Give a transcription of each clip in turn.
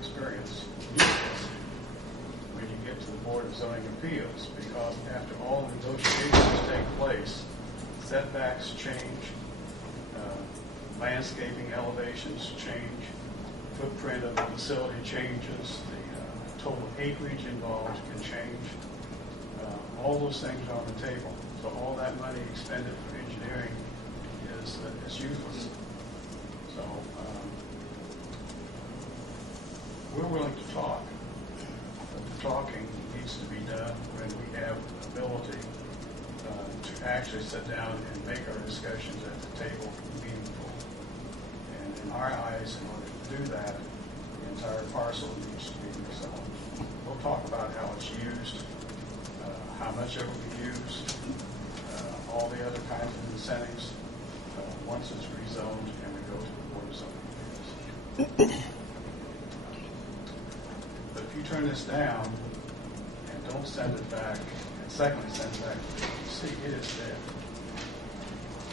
experience, when you get to the Board of Zoning Appeals, because after all negotiations take place, setbacks change, landscaping elevations change, footprint of the facility changes, the total acreage involved can change. All those things are on the table. So all that money expended for engineering is useless. So we're willing to talk, but the talking needs to be done when we have ability to actually sit down and make our discussions at the table meaningful. And in our eyes, in order to do that, the entire parcel needs to be rezoned. We'll talk about how it's used, how much it will be used, all the other kinds of incentives once it's rezoned and we go to the Board of Zoning Appeals. But if you turn this down and don't send it back, and secondly send it back to the PUC, it is dead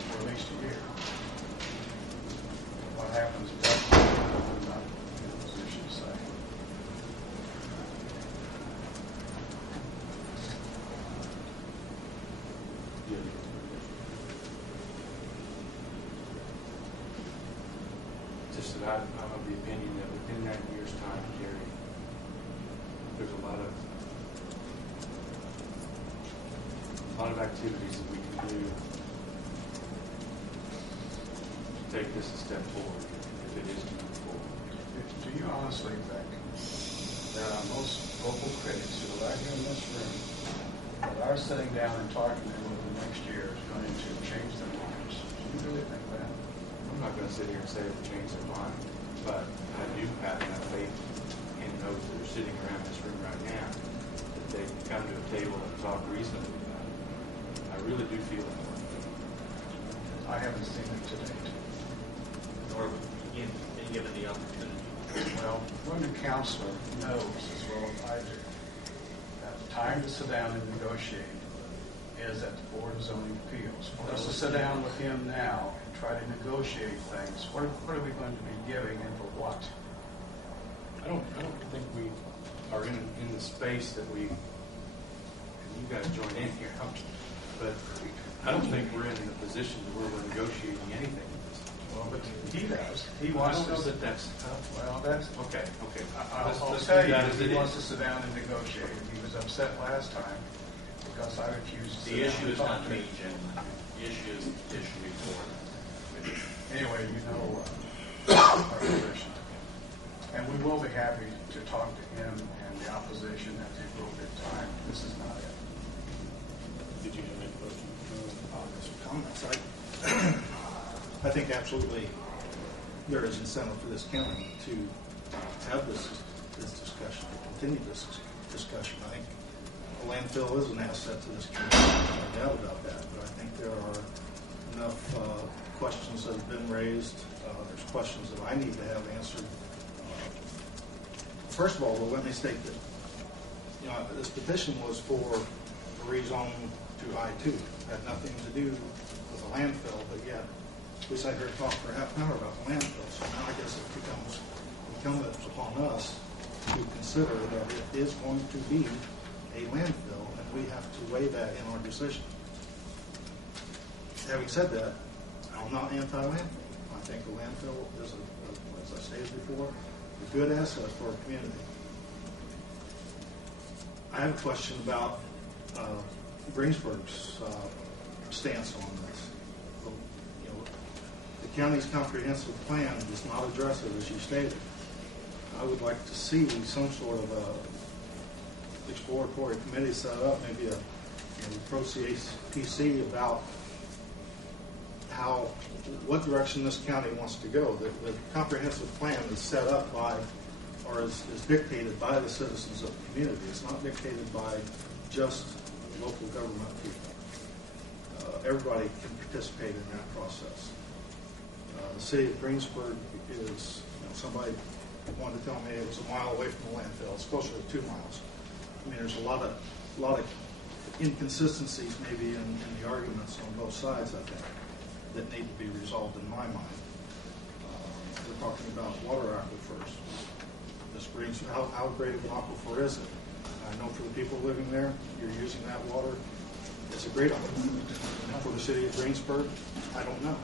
for at least a year. What happens if that's I'm not in a position to say. Just that I'm of the opinion that within that year's time, Gary, there's a lot of activities that we can do to take this a step forward, if it is to move forward. Do you honestly think that most local critics who are right here in this room that are sitting down and talking to them over the next year is going to change their minds? Do you really think that? I'm not going to sit here and say they'll change their mind, but I do have enough faith in those that are sitting around this room right now that they can come to a table and talk reasonably about it. I really do feel that way. I haven't seen it to date. Nor been given the opportunity. Well, one new counselor knows as well as I do that the time to sit down and negotiate is at the Board of Zoning Appeals. For us to sit down with him now and try to negotiate things, what are we going to be giving and for what? I don't think we are in the space that we, and you guys join in here, but I don't think we're in a position where we're negotiating anything. Well, but he does. He Well, I wants don't know to. that that's Well, that's. okay. I'll Let's tell do you, that as it he wants is. to sit down and negotiate. He was upset last time because I refused to. The issue is not me, Jim. The issue is the petition before. Anyway, you know our position. And we will be happy to talk to him and the opposition at the appropriate time. This is not it. Did you have any questions? Some comments. I think absolutely there is incentive for this county to have this discussion, to continue this discussion. I think a landfill is an asset to this county, no doubt about that. But I think there are enough questions that have been raised. There's questions that I need to have answered. First of all, let me state that this petition was for a rezone to I-2. It had nothing to do with a landfill, but yet we sat here and talked for half an hour about the landfill. So now I guess it becomes incumbent upon us to consider that it is going to be a landfill, and we have to weigh that in our decision. Having said that, I'm not anti-landfill. I think a landfill is, as I stated before, a good asset for our community. I have a question about Greensburg's stance on this. The county's comprehensive plan does not address it, as you stated. I would like to see some sort of a exploratory committee set up, maybe a pro-CAPC about what direction this county wants to go. The comprehensive plan is set up by, or is dictated by the citizens of the community. It's not dictated by just local government people. Everybody can participate in that process. The city of Greensburg is, somebody wanted to tell me it was a mile away from the landfill. It's closer to 2 miles. I mean, there's a lot of inconsistencies maybe in the arguments on both sides, I think, that need to be resolved in my mind. We're talking about water aquifers. This is how great of an aquifer is it? I know for the people living there, you're using that water. It's a great aquifer. For the city of Greensburg, I don't know.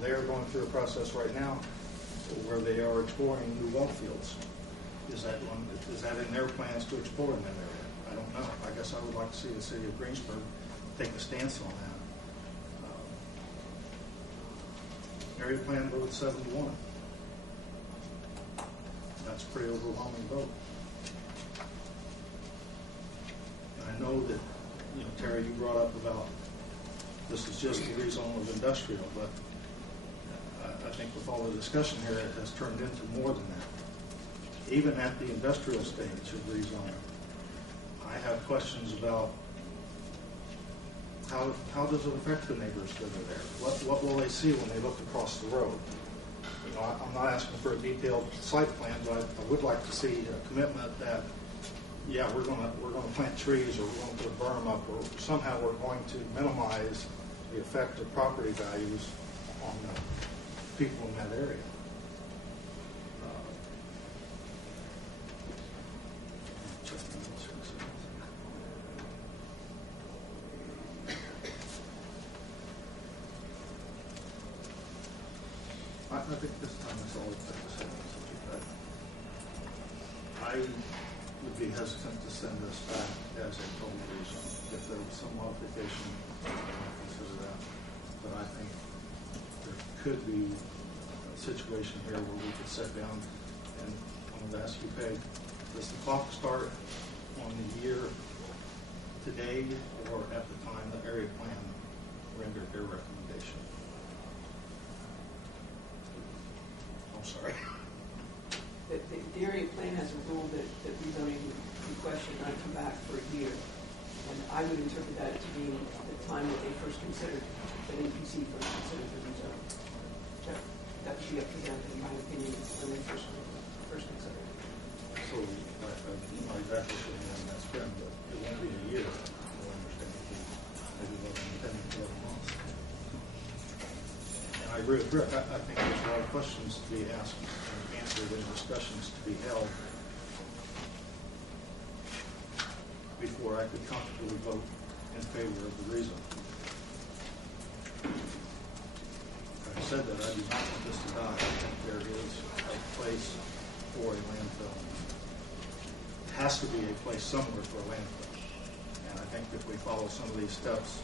They are going through a process right now where they are exploring new well fields. Is that in their plans to explore in that area? I don't know. I guess I would like to see the city of Greensburg take a stance on that. Area plan vote 7-1. That's a pretty overwhelming vote. And I know that, Terry, you brought up about this is just the rezone of industrial, but I think with all the discussion here, it has turned into more than that. Even at the industrial stage of rezoning, I have questions about how does it affect the neighbors that are there? What will they see when they look across the road? I'm not asking for a detailed site plan, but I would like to see a commitment that, yeah, we're going to plant trees, or we're going to put a berm up, or somehow we're going to minimize the effect of property values on the people in that area. I think this time it's all the I would be hesitant to send this back as a total rezone. If there was some modification, I would consider that. But I think there could be a situation here where we could sit down and I would ask you, Peg, does the clock start on the year today or at the time the area plan rendered their recommendation? I'm sorry. The area plan has a rule that rezoning requests should not come back for a year. And I would interpret that to be the time that they first considered, that APC first considered the rezoning. That would be up to them, in my opinion, when they first considered it. So I'm not exactly sure when that's been, but it won't be a year. I understand it maybe 11 months. And I agree with Rick. I think there's a lot of questions to be asked and answered and discussions to be held before I could comfortably vote in favor of the rezone. I've said that I do not want this to die. I think there is a place for a landfill. It has to be a place somewhere for a landfill. And I think if we follow some of these steps,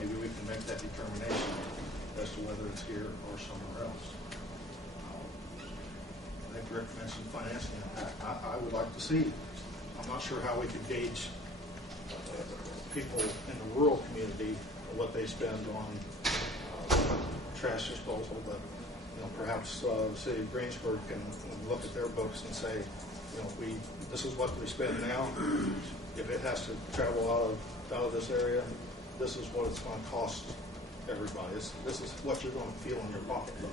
maybe we can make that determination as to whether it's here or somewhere else. I think Rick mentioned financing impact. I would like to see. I'm not sure how we could gauge people in the rural community what they spend on trash disposal, but perhaps the city of Greensburg can look at their books and say, this is what we spend now. If it has to travel out of this area, this is what it's going to cost everybody. This is what you're going to feel in your pocketbook.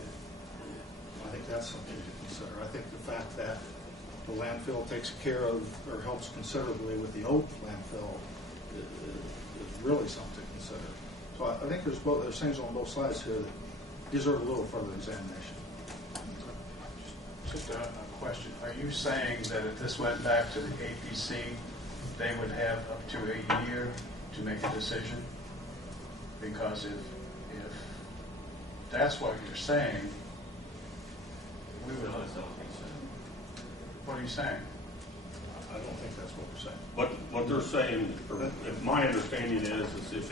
I think that's something to consider. I think the fact that the landfill takes care of or helps considerably with the old landfill is really something to consider. So I think there's things on both sides here that deserve a little further examination. Just a question. Are you saying that if this went back to the APC, they would have up to a year to make a decision? Because if that's what you're saying, we would. What are you saying? I don't think that's what we're saying. What they're saying, or if my understanding is if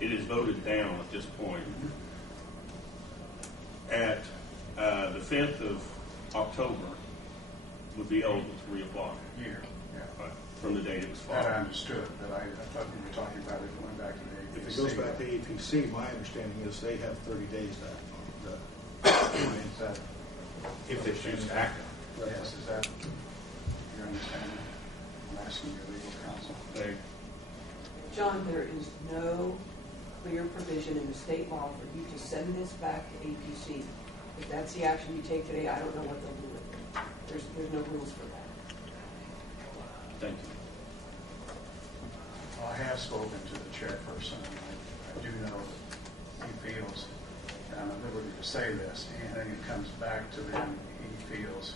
it is voted down at this point, at the 5th of October would be eligible to reapply. Year, yeah. Right, from the date it was filed. That I understood, but I thought we were talking about it going back to the APC. If it goes back to APC, my understanding is they have 30 days to act on it. If they choose to act on it. Yes, is that your understanding? I'm asking your legal counsel. John, there is no clear provision in the state law for you to send this back to APC. If that's the action you take today, I don't know what they'll do with it. There's no rules for that. Thank you. Well, I have spoken to the chairperson, and I do know that he feels, and I'm at liberty to say this, anything that comes back to them, he feels